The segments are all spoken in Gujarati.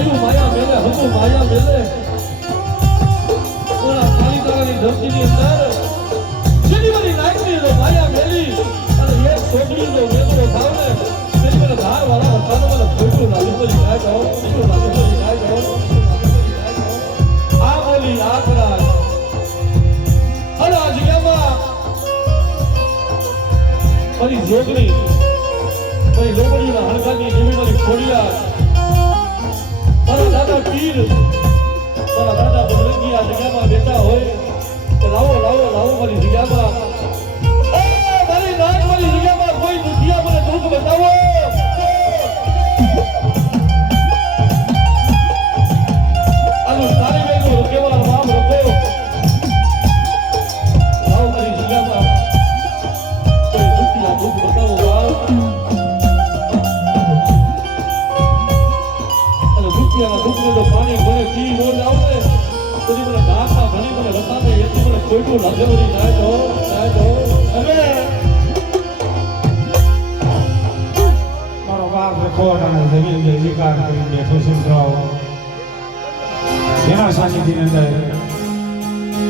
ભાઈઓ માયા મેલે હકુ માયા મેલે ઓલા કાલિકાની ધરતીની અંદર જેની બધી નાઈટની માયા મેલી અને એક છોકરી જો મેલો થાવ ને તેની મને ધાર વાળા વતાનો મને ખોટું ના લીધું જાય જાઓ ખોટું ના લીધું જાય જાઓ આ બોલી આખરા અને આ જગ્યામાં મારી જોગણી મારી લોબડીના હણકાની જેવી મારી ખોડિયા મારા દાદા પીર મારા દાદા બજરંગી આ જગ્યામાં બેઠા હોય તો લાવો લાવો લાવો મારી જગ્યામાં મારી નાક મારી જગ્યામાં કોઈ દુખિયા મને દુઃખ બતાવો આનું સારી વેગો કેવા મામ રખો લાવો મારી જગ્યામાં કોઈ દુખિયા દુઃખ બતાવો દુઃખને તો પાણી ભરે કી નો જાવ ને પછી મને ભાષા ભણી મને રસાને એટલી મને ખોટું લાગે બધી જાય તો હવે મારો બાપ રખોટ અને જમીન જે વિકાર કરી બેઠો સુધરાવ એના સાનિધ્યની અંદર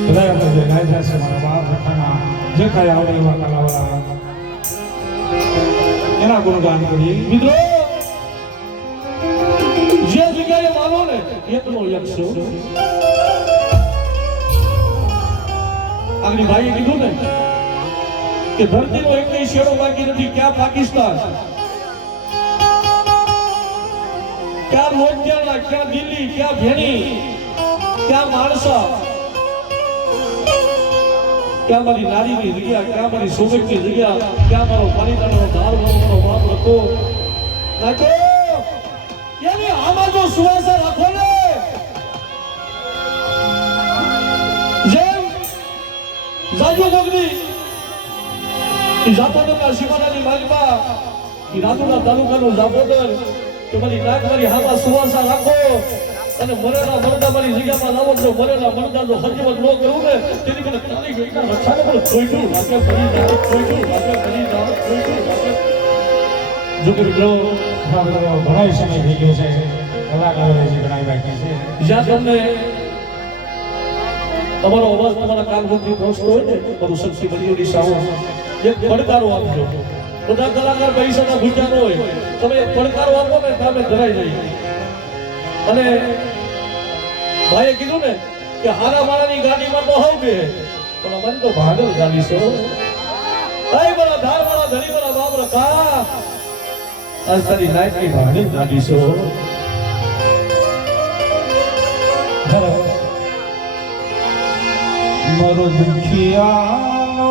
બધા આપણે જે ગાય છે મારા બાપ રખાના જે કાંઈ આવડે એવા કલાવાળા એના ગુણગાન કરી મિત્રો જે જગ્યાએ માનો ને એકનો યક્ષ આગળ ભાઈએ કીધું ને કે ધરતીનો એક શેડો બાકી નથી ક્યાં પાકિસ્તાન ક્યાં લોધિયાણા ક્યાં દિલ્હી ક્યાં ભેણી ક્યાં માણસા ક્યાં મારી નારીની જગ્યા ક્યાં મારી સોગટની જગ્યા ક્યાં મારો પાણીદાનો ધાર મારો બાપ રખો નાખો યાની આમાં જો સુવાસા રાખો ને જેમ જાજો ગોગની ઈ જાપોદરના સીમાડાની માગમાં ઈ રાજુલા તાલુકાનો જાપોદર કે મારી નાક મારી હામાં સુવાસા રાખો અને મરેલા મરદા મારી જગ્યામાં લાવો તો મરેલા મરદા જો હજીવત ન કરું ને તેની મને તારી ગઈના રક્ષાને પણ ખોઈટું લાગે કરી જાય ખોઈટું લાગે કરી જાય ખોઈટું લાગે જો કે મિત્રો ઘણો સમય થઈ ગયો છે કલાકારો જે ઘણા બાકી છે જ્યાં તમને તમારો અવાજ તમારા કાન સુધી પહોંચતો હોય ને મારું શક્તિ બની સાવો એક પડકારો આપજો બધા કલાકાર પૈસાના ભૂખ્યા ન હોય તમે એક પડકારો આપો ને કામે ધરાઈ જાય અને ભાઈએ કીધું ને કે હારા મારાની ગાડીમાં તો હોવ કે પણ અમારી તો ભાગલ ગાડી છે ભાઈ મારા ધાર મારા ધણી મારા બાપ રખા આજ તારી નાઈટની ભાગલ ગાડી છે મારો દુખિયાનો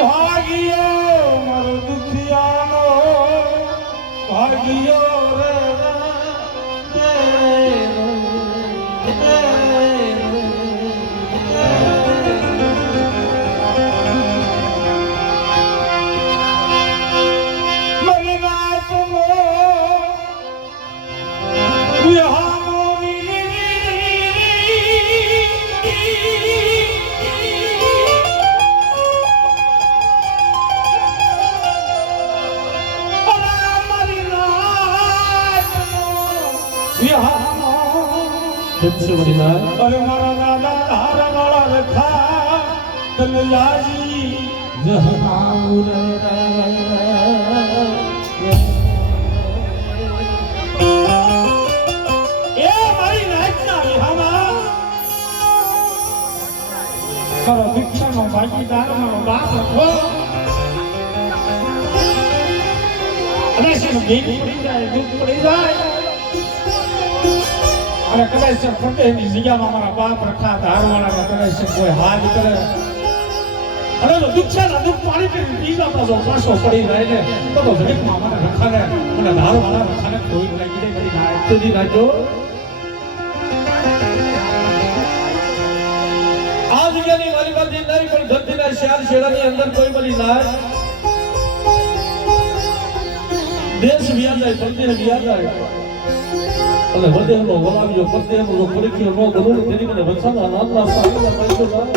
ભાગ્યો મારો દુખિયાનો ભાગ્યો રે अरे मारा दादा धार वाला रखा तन लाजी जहां ए मारी नाइट ना विहामा करो भिक्षा नो भागीदार मारो बाप रखो अरे से भीख पड़ी जाए दुख पड़ी जाए अरे कदाच फटे ની જગ્યામાં મારા બાપ રખા ધારવાળાને કદાચ કોઈ હાથ કરે અરે તો દુખ્યા દુઃખ પાણી પી બીજા પાછો પડી જાય ને તો જગતમાં મને રખાને મને ધારવાળા રખાને કોઈ લાગી દે કરી ના સુધી નાખો આ જગ્યાની મારી પાસે નહીં પણ ધરતીના શાર શેડાની અંદર કોઈ બની ના દેશ વ્યા જાય પરદેશ વ્યા જાય અને વધેનો વલાવ્યો પરદેનો પરીખ્યો નો ગણો તેની મને વસાના નામના સાહેબના પૈસો લાવ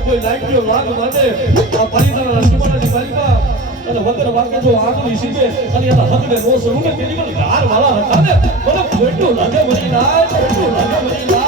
કોઈ લાગ્યો વાગ માને આ પરિણામ રસીમાની બાલિકા અને વગર વાગે જો આંગળી સીધે અને એના હદને નો સરૂને તેની પણ ગાર વાળા હતા ને મને કેટલું લાગે મરી ના કેટલું લાગે મરી ના